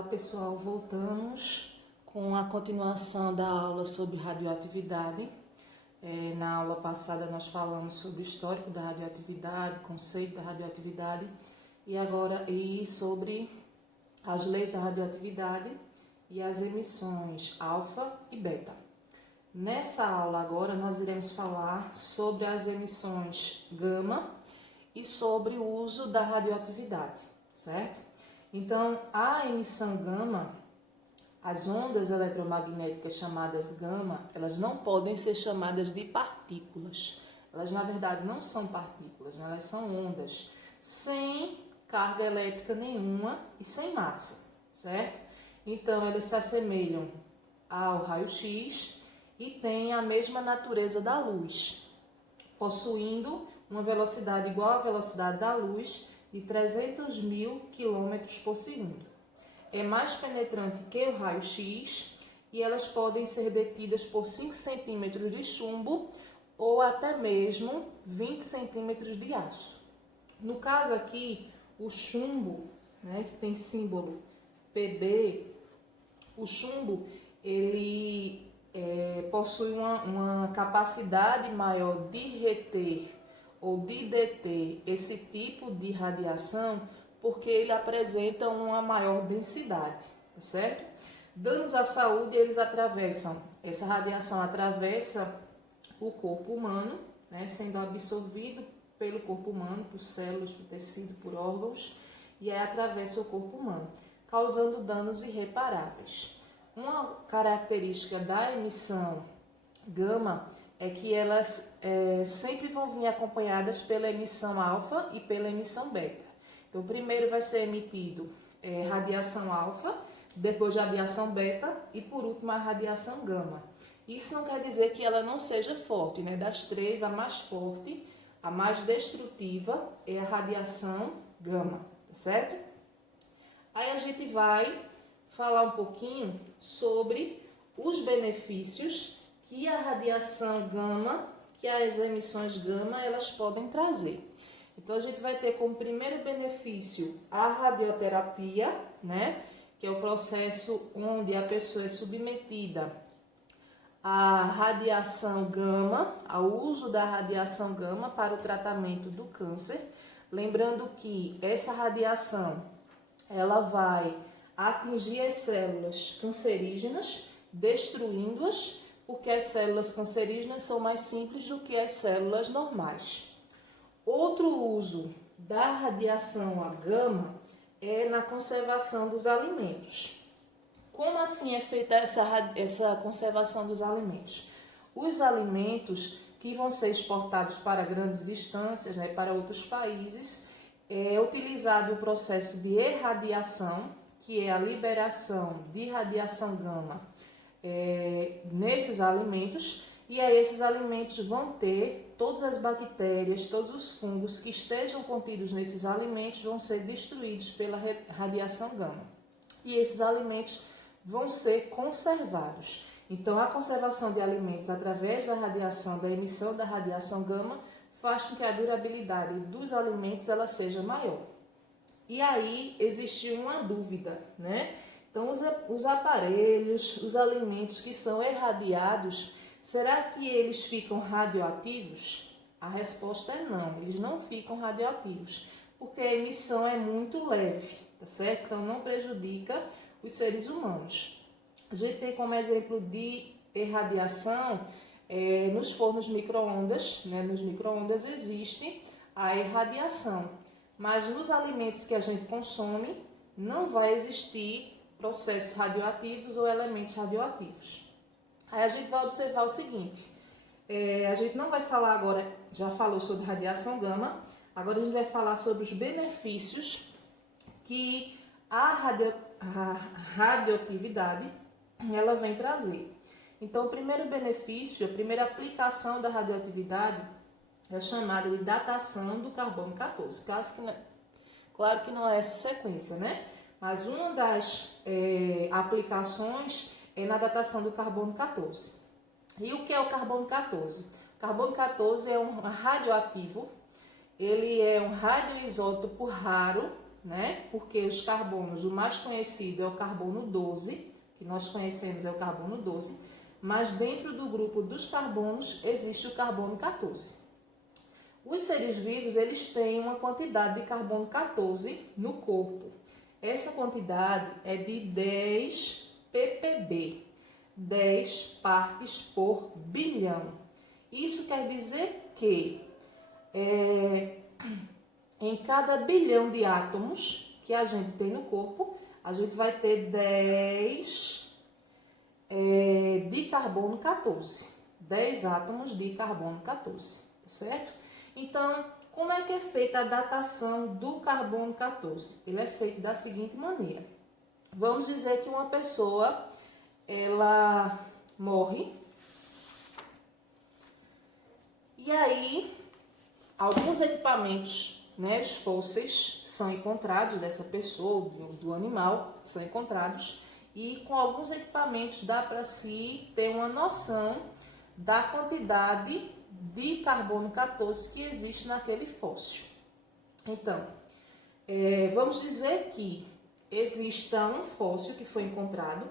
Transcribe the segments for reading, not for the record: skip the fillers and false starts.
Olá pessoal, voltamos com a continuação da aula sobre radioatividade. Na aula passada nós falamos sobre o histórico da radioatividade, conceito da radioatividade e sobre as leis da radioatividade e as emissões alfa e beta. Nessa aula agora nós iremos falar sobre as emissões gama e sobre o uso da radioatividade, certo? Então, a emissão gama, as ondas eletromagnéticas chamadas gama, elas não podem ser chamadas de partículas. Elas, na verdade, não são partículas, né? Elas são ondas sem carga elétrica nenhuma e sem massa, certo? Então, elas se assemelham ao raio-x e têm a mesma natureza da luz, possuindo uma velocidade igual à velocidade da luz de 300 mil quilômetros por segundo. É mais penetrante que o raio-x e elas podem ser detidas por 5 centímetros de chumbo ou até mesmo 20 centímetros de aço. No caso aqui, o chumbo, né, que tem símbolo Pb, o chumbo ele possui uma capacidade maior de reter ou de deter esse tipo de radiação porque ele apresenta uma maior densidade, tá certo? Danos à saúde, essa radiação atravessa o corpo humano, né, sendo absorvido pelo corpo humano, por células, por tecido, por órgãos, e aí atravessa o corpo humano, causando danos irreparáveis. Uma característica da emissão gama é que elas sempre vão vir acompanhadas pela emissão alfa e pela emissão beta. Então, primeiro vai ser emitido radiação alfa, depois radiação beta e, por último, a radiação gama. Isso não quer dizer que ela não seja forte, né? Das três, a mais forte, a mais destrutiva é a radiação gama, tá certo? Aí a gente vai falar um pouquinho sobre os benefícios que a radiação gama, que as emissões gama, elas podem trazer. Então, a gente vai ter como primeiro benefício a radioterapia, né? Que é o processo onde a pessoa é submetida à radiação gama, ao uso da radiação gama para o tratamento do câncer. Lembrando que essa radiação, ela vai atingir as células cancerígenas, destruindo-as, porque as células cancerígenas são mais simples do que as células normais. Outro uso da radiação gama é na conservação dos alimentos. Como assim é feita essa conservação dos alimentos? Os alimentos que vão ser exportados para grandes distâncias, né, para outros países, é utilizado o processo de irradiação, que é a liberação de radiação gama nesses alimentos, e aí esses alimentos vão ter todas as bactérias, todos os fungos que estejam contidos nesses alimentos vão ser destruídos pela radiação gama. E esses alimentos vão ser conservados. Então, a conservação de alimentos através da radiação, da emissão da radiação gama, faz com que a durabilidade dos alimentos ela seja maior. E aí existe uma dúvida, né? Então, os aparelhos, os alimentos que são irradiados, será que eles ficam radioativos? A resposta é não, eles não ficam radioativos, porque a emissão é muito leve, tá certo? Então, não prejudica os seres humanos. A gente tem como exemplo de irradiação nos fornos micro-ondas, né? Nos micro-ondas existe a irradiação, mas nos alimentos que a gente consome não vai existir processos radioativos ou elementos radioativos. Aí a gente vai observar o seguinte, a gente não vai falar agora, já falou sobre radiação gama, agora a gente vai falar sobre os benefícios que a radioatividade ela vem trazer. Então, o primeiro benefício, a primeira aplicação da radioatividade é chamada de datação do carbono 14. Claro que não é essa sequência, né? Mas uma das aplicações é na datação do carbono 14. E o que é o carbono 14? O carbono 14 é um radioativo, ele é um radioisótopo raro, né? Porque os carbonos, o mais conhecido é o carbono 12, que nós conhecemos é o carbono 12, mas dentro do grupo dos carbonos existe o carbono 14. Os seres vivos, eles têm uma quantidade de carbono 14 no corpo. Essa quantidade é de 10 ppb, 10 partes por bilhão. Isso quer dizer que em cada bilhão de átomos que a gente tem no corpo, a gente vai ter 10 de carbono 14. 10 átomos de carbono 14, certo? Então, como é que é feita a datação do carbono 14? Ele é feito da seguinte maneira. Vamos dizer que uma pessoa, ela morre. E aí, alguns equipamentos, né, os fósseis são encontrados dessa pessoa, do animal, são encontrados. E com alguns equipamentos dá para se ter uma noção da quantidade de carbono 14 que existe naquele fóssil. Então, vamos dizer que exista um fóssil que foi encontrado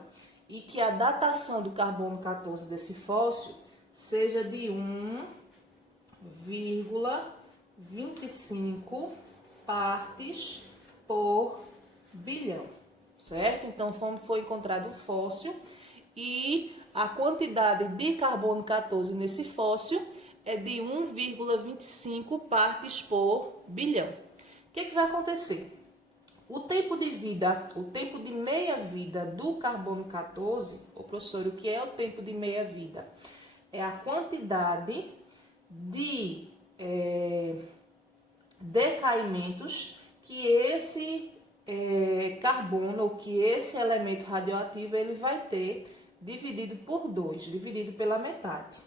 e que a datação do carbono 14 desse fóssil seja de 1,25 partes por bilhão, certo? Então, foi encontrado um fóssil e a quantidade de carbono 14 nesse fóssil é de 1,25 partes por bilhão. O que vai acontecer? O tempo de vida, o tempo de meia-vida do carbono 14, professor, o que é o tempo de meia-vida? É a quantidade de decaimentos que esse carbono, ou que esse elemento radioativo, ele vai ter dividido por 2, dividido pela metade.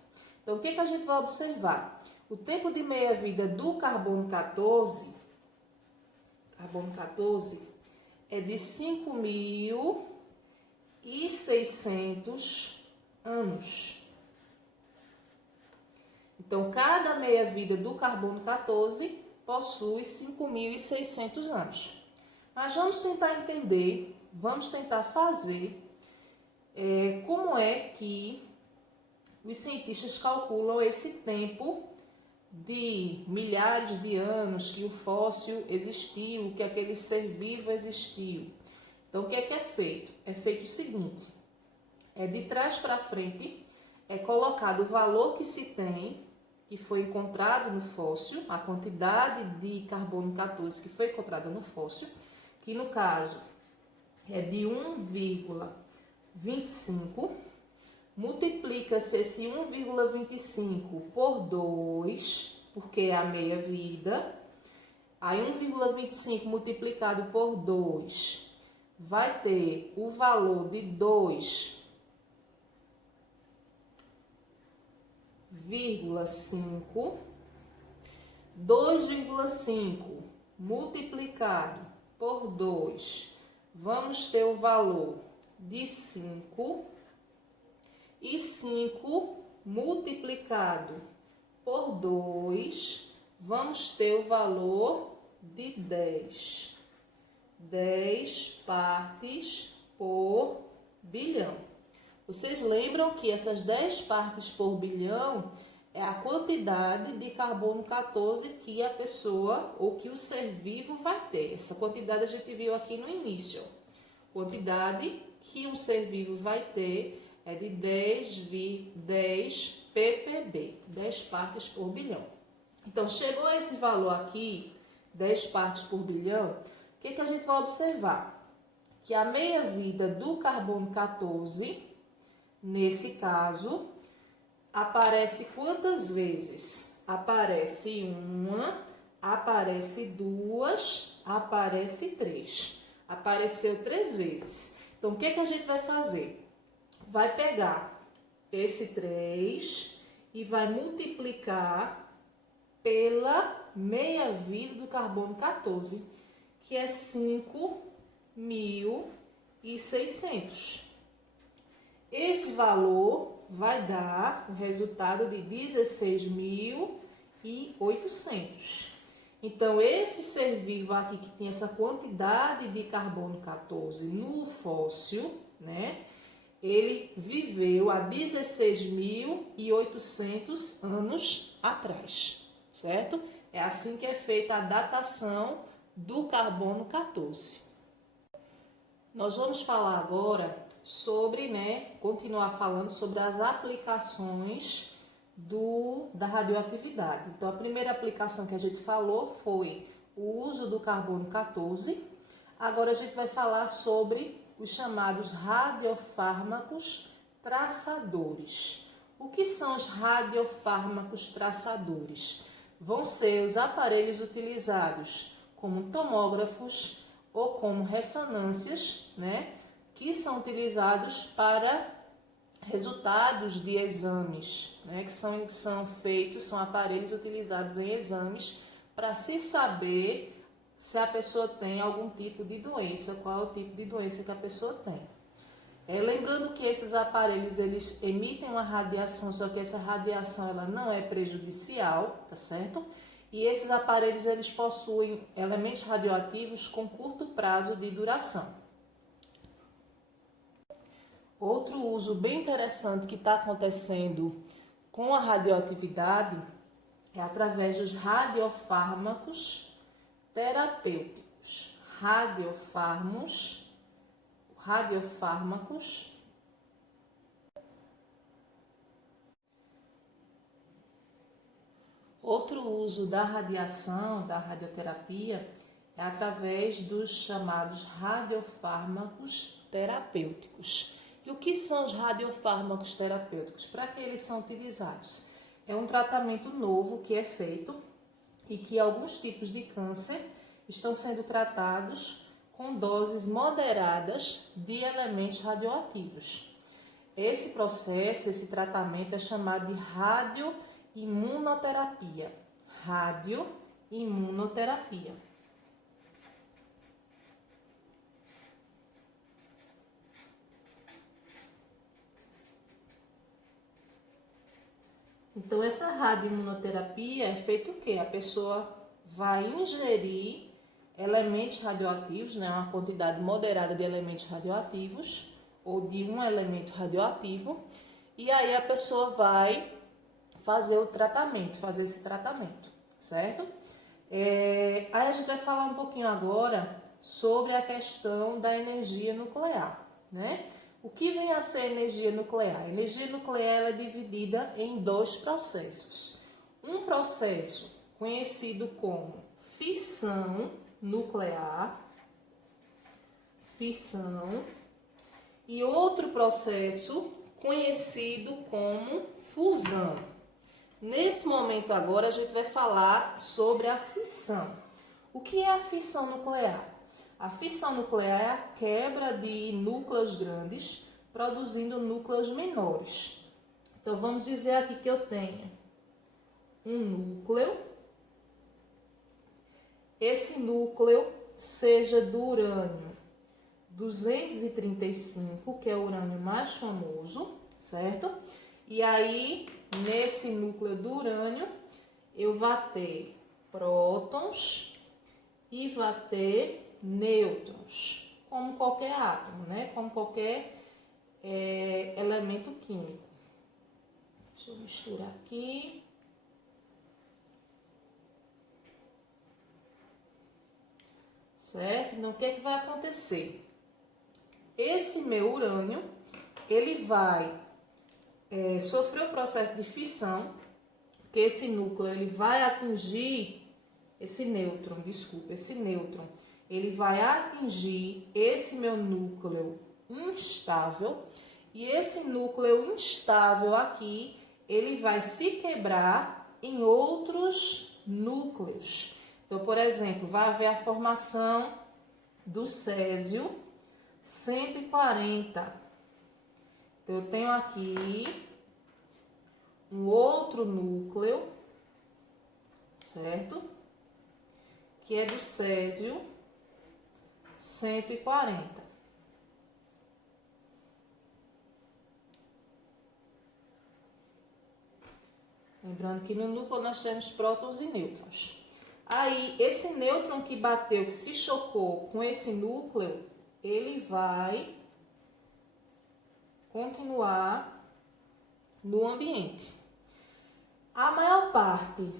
Então, o que a gente vai observar? O tempo de meia-vida do carbono 14 é de 5.600 anos. Então, cada meia-vida do carbono 14 possui 5.600 anos. Mas vamos tentar entender, vamos tentar fazer como é que os cientistas calculam esse tempo de milhares de anos que o fóssil existiu, que aquele ser vivo existiu. Então, o que é feito? É feito o seguinte, de trás para frente, é colocado o valor que se tem, que foi encontrado no fóssil, a quantidade de carbono 14 que foi encontrada no fóssil, que no caso é de 1,25, multiplica-se esse 1,25 por 2, porque é a meia-vida. Aí 1,25 multiplicado por 2 vai ter o valor de 2,5. 2,5 multiplicado por 2, vamos ter o valor de 5. E 5 multiplicado por 2, vamos ter o valor de 10. 10 partes por bilhão. Vocês lembram que essas 10 partes por bilhão é a quantidade de carbono 14 que a pessoa ou que o ser vivo vai ter. Essa quantidade a gente viu aqui no início. Quantidade que o ser vivo vai ter é de 10 ppb, 10 partes por bilhão. Então, chegou a esse valor aqui, 10 partes por bilhão, o que a gente vai observar? Que a meia-vida do carbono 14, nesse caso, aparece quantas vezes? Aparece 1, aparece 2, aparece 3. Apareceu 3 vezes. Então, o que a gente vai fazer? Vai pegar esse 3 e vai multiplicar pela meia-vida do carbono 14, que é 5.600. Esse valor vai dar o resultado de 16.800. Então, esse ser vivo aqui que tem essa quantidade de carbono 14 no fóssil, né? Ele viveu há 16.800 anos atrás, certo? É assim que é feita a datação do carbono 14. Nós vamos falar agora sobre, continuar falando sobre as aplicações da radioatividade. Então, a primeira aplicação que a gente falou foi o uso do carbono 14. Agora a gente vai falar sobre os chamados radiofármacos traçadores. O que são os radiofármacos traçadores? Vão ser os aparelhos utilizados como tomógrafos ou como ressonâncias, que são utilizados para resultados de exames, que são aparelhos utilizados em exames para se saber se a pessoa tem algum tipo de doença, qual é o tipo de doença que a pessoa tem. Lembrando que esses aparelhos, eles emitem uma radiação, só que essa radiação ela não é prejudicial, tá certo? E esses aparelhos, eles possuem elementos radioativos com curto prazo de duração. Outro uso bem interessante que está acontecendo com a radioatividade é através dos radiofármacos terapêuticos. Radiofármacos. Outro uso da radiação, da radioterapia, é através dos chamados radiofármacos terapêuticos. E o que são os radiofármacos terapêuticos? Para que eles são utilizados? É um tratamento novo que é feito e que alguns tipos de câncer estão sendo tratados com doses moderadas de elementos radioativos. Esse processo, esse tratamento é chamado de radioimunoterapia. Radioimunoterapia. Então, essa radioimunoterapia é feita o quê? A pessoa vai ingerir elementos radioativos, uma quantidade moderada de elementos radioativos, ou de um elemento radioativo, e aí a pessoa vai fazer esse tratamento, certo? Aí a gente vai falar um pouquinho agora sobre a questão da energia nuclear, O que vem a ser energia nuclear? A energia nuclear é dividida em dois processos. Um processo conhecido como fissão nuclear, e outro processo conhecido como fusão. Nesse momento agora a gente vai falar sobre a fissão. O que é a fissão nuclear? A fissão nuclear é a quebra de núcleos grandes, produzindo núcleos menores. Então, vamos dizer aqui que eu tenho um núcleo. Esse núcleo seja do urânio 235, que é o urânio mais famoso, certo? E aí, nesse núcleo do urânio, eu vou ter prótons e vai ter nêutrons, como qualquer átomo, como qualquer elemento químico. Deixa eu misturar aqui. Certo? Então, o que é que vai acontecer? Esse meu urânio, ele vai sofrer o processo de fissão, que esse núcleo ele vai atingir esse nêutron, ele vai atingir esse meu núcleo instável, e esse núcleo instável aqui, ele vai se quebrar em outros núcleos. Então, por exemplo, vai haver a formação do césio 140. Então, eu tenho aqui um outro núcleo, certo? Que é do césio 140. Lembrando que no núcleo nós temos prótons e nêutrons. Aí, esse nêutron que bateu, que se chocou com esse núcleo, ele vai continuar no ambiente. A maior parte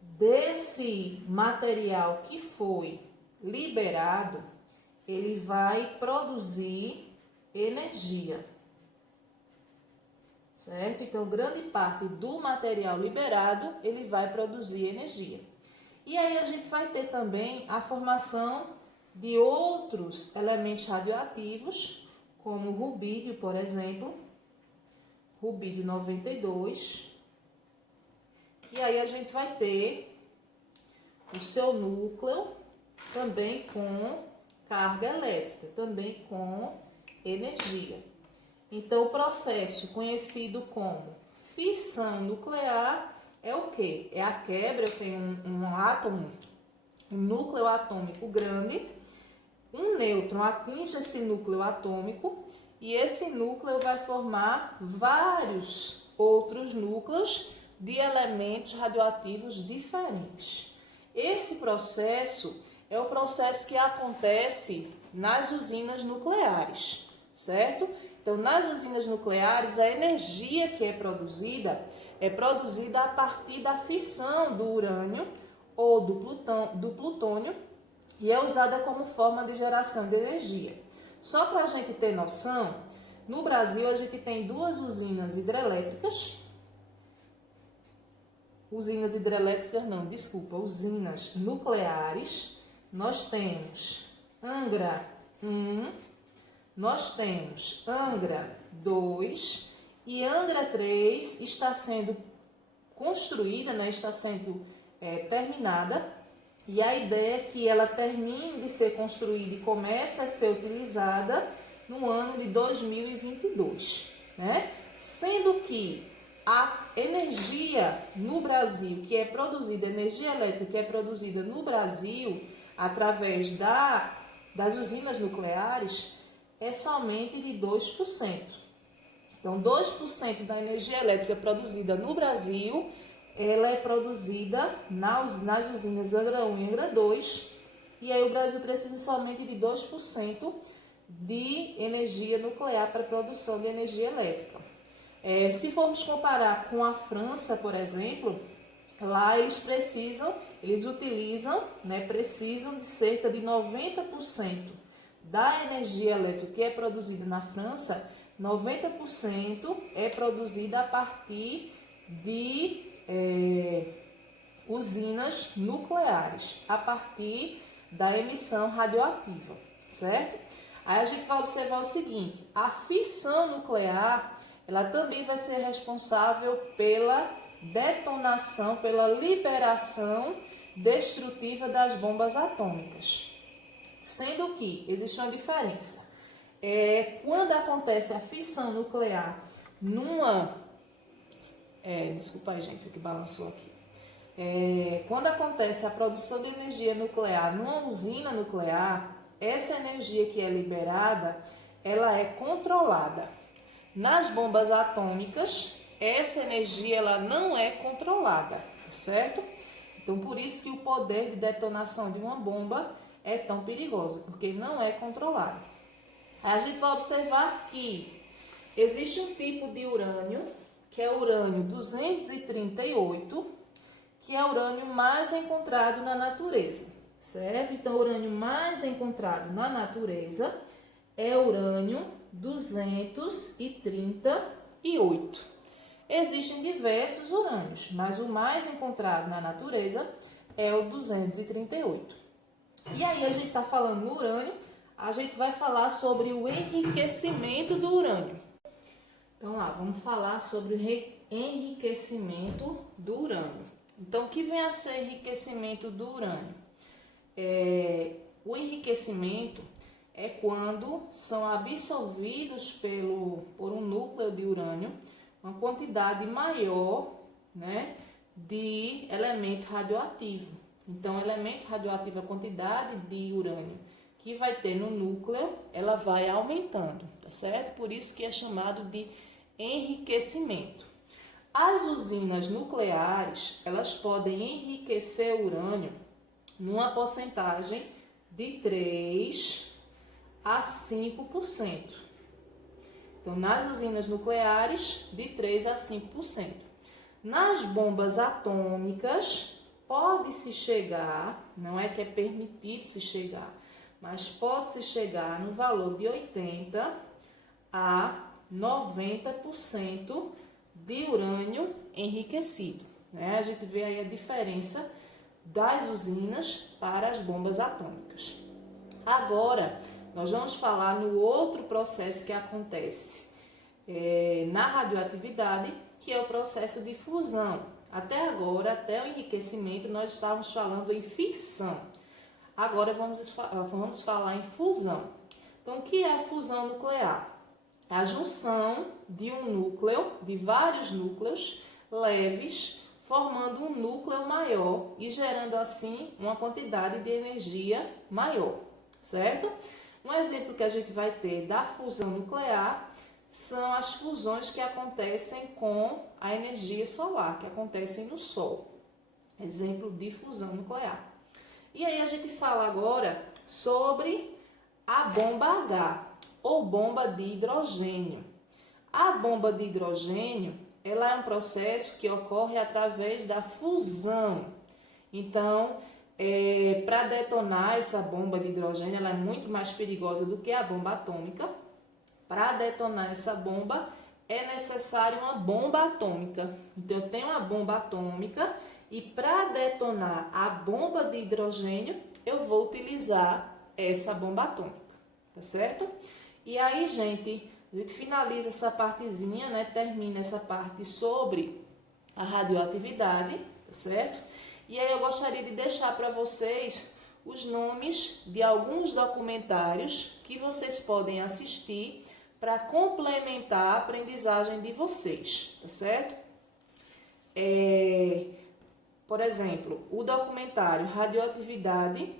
desse material que foi liberado, ele vai produzir energia, certo? Então, grande parte do material liberado, ele vai produzir energia. E aí a gente vai ter também a formação de outros elementos radioativos, como o rubídio, por exemplo, rubídio 92. E aí a gente vai ter o seu núcleo também com carga elétrica, também com energia. Então, o processo conhecido como fissão nuclear é o quê? É a quebra, eu tenho um átomo, um núcleo atômico grande, um nêutron atinge esse núcleo atômico e esse núcleo vai formar vários outros núcleos de elementos radioativos diferentes. Esse processo é o processo que acontece nas usinas nucleares, certo? Então, nas usinas nucleares, a energia que é produzida a partir da fissão do urânio ou do plutônio e é usada como forma de geração de energia. Só para a gente ter noção, no Brasil a gente tem duas usinas hidrelétricas, usinas nucleares. Nós temos Angra 1, nós temos Angra 2 e Angra 3 está sendo construída, está sendo terminada. E a ideia é que ela termine de ser construída e comece a ser utilizada no ano de 2022, né? Sendo que a energia no Brasil, que é produzida, energia elétrica que é produzida no Brasil através das usinas nucleares, é somente de 2%. Então, 2% da energia elétrica produzida no Brasil, ela é produzida nas usinas Angra 1 e Angra 2, e aí o Brasil precisa somente de 2% de energia nuclear para a produção de energia elétrica. Se formos comparar com a França, por exemplo, lá precisam de cerca de 90% da energia elétrica que é produzida na França, 90% é produzida a partir de usinas nucleares, a partir da emissão radioativa, certo? Aí a gente vai observar o seguinte, a fissão nuclear, ela também vai ser responsável pela detonação, pela liberação destrutiva das bombas atômicas. Sendo que existe uma diferença. Quando acontece a fissão nuclear desculpa aí, gente, que balançou aqui. Quando acontece a produção de energia nuclear numa usina nuclear, essa energia que é liberada, ela é controlada. Nas bombas atômicas, essa energia ela não é controlada, certo? Então, por isso que o poder de detonação de uma bomba é tão perigoso, porque não é controlado. A gente vai observar que existe um tipo de urânio, que é o urânio 238, que é o urânio mais encontrado na natureza, certo? Então, o urânio mais encontrado na natureza é o urânio 238. Existem diversos urânios, mas o mais encontrado na natureza é o 238. E aí a gente está falando no urânio, a gente vai falar sobre o enriquecimento do urânio. Então lá, vamos falar sobre o enriquecimento do urânio. Então, o que vem a ser enriquecimento do urânio? O enriquecimento é quando são absorvidos por um núcleo de urânio uma quantidade maior, de elemento radioativo. Então, elemento radioativo, a quantidade de urânio que vai ter no núcleo, ela vai aumentando, tá certo? Por isso que é chamado de enriquecimento. As usinas nucleares, elas podem enriquecer o urânio numa porcentagem de 3 a 5%. Então, nas usinas nucleares, de 3 a 5%. Nas bombas atômicas, pode-se chegar, não é que é permitido se chegar, mas pode-se chegar no valor de 80 a 90% de urânio enriquecido. Né? A gente vê aí a diferença das usinas para as bombas atômicas. Agora, nós vamos falar no outro processo que acontece na radioatividade, que é o processo de fusão. Até agora, até o enriquecimento, nós estávamos falando em fissão. Agora vamos falar em fusão. Então, o que é a fusão nuclear? A junção de um núcleo, de vários núcleos leves, formando um núcleo maior e gerando assim uma quantidade de energia maior, certo? Um exemplo que a gente vai ter da fusão nuclear são as fusões que acontecem com a energia solar, que acontecem no Sol. Exemplo de fusão nuclear. E aí a gente fala agora sobre a bomba H, ou bomba de hidrogênio. A bomba de hidrogênio, ela é um processo que ocorre através da fusão. Então, para detonar essa bomba de hidrogênio, ela é muito mais perigosa do que a bomba atômica. Para detonar essa bomba, é necessário uma bomba atômica. Então, eu tenho uma bomba atômica e para detonar a bomba de hidrogênio, eu vou utilizar essa bomba atômica, tá certo? E aí, a gente finaliza essa partezinha, né? Termina essa parte sobre a radioatividade, tá certo? E aí eu gostaria de deixar para vocês os nomes de alguns documentários que vocês podem assistir para complementar a aprendizagem de vocês, tá certo? Por exemplo, o documentário Radioatividade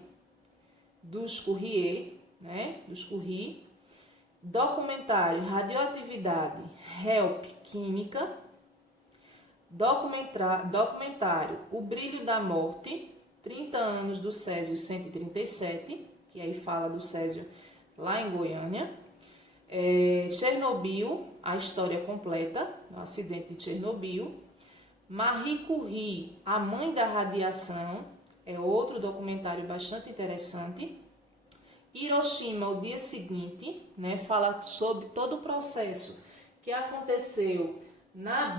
dos Curie, né? Dos Curie. Documentário Radioatividade Help Química. Documentário O Brilho da Morte, 30 anos do Césio 137, que aí fala do Césio lá em Goiânia. Chernobyl, a história completa, o acidente de Chernobyl. Marie Curie, a mãe da radiação, é outro documentário bastante interessante. Hiroshima, o dia seguinte, né, fala sobre todo o processo que aconteceu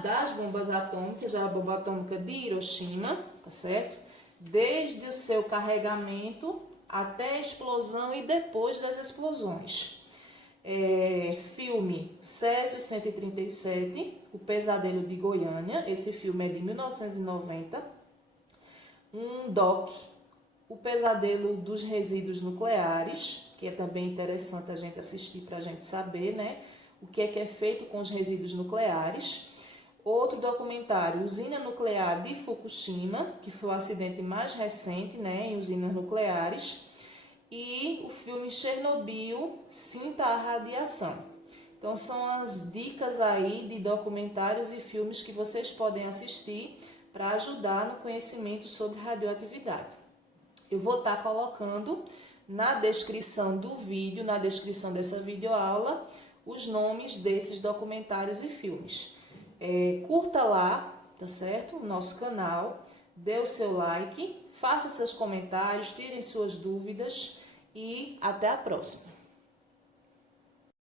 das bombas atômicas, a bomba atômica de Hiroshima, tá certo? Desde o seu carregamento até a explosão e depois das explosões. Filme Césio 137, O Pesadelo de Goiânia, esse filme é de 1990. Um doc, O Pesadelo dos Resíduos Nucleares, que é também interessante a gente assistir para a gente saber, né, o que é feito com os resíduos nucleares. Outro documentário, Usina Nuclear de Fukushima, que foi o acidente mais recente, né, em usinas nucleares. E o filme Chernobyl, Sinta a Radiação. Então, são as dicas aí de documentários e filmes que vocês podem assistir para ajudar no conhecimento sobre radioatividade. Eu vou estar colocando na descrição do vídeo, na descrição dessa videoaula, os nomes desses documentários e filmes. Curta lá, tá certo? O nosso canal, dê o seu like, faça seus comentários, tirem suas dúvidas e até a próxima.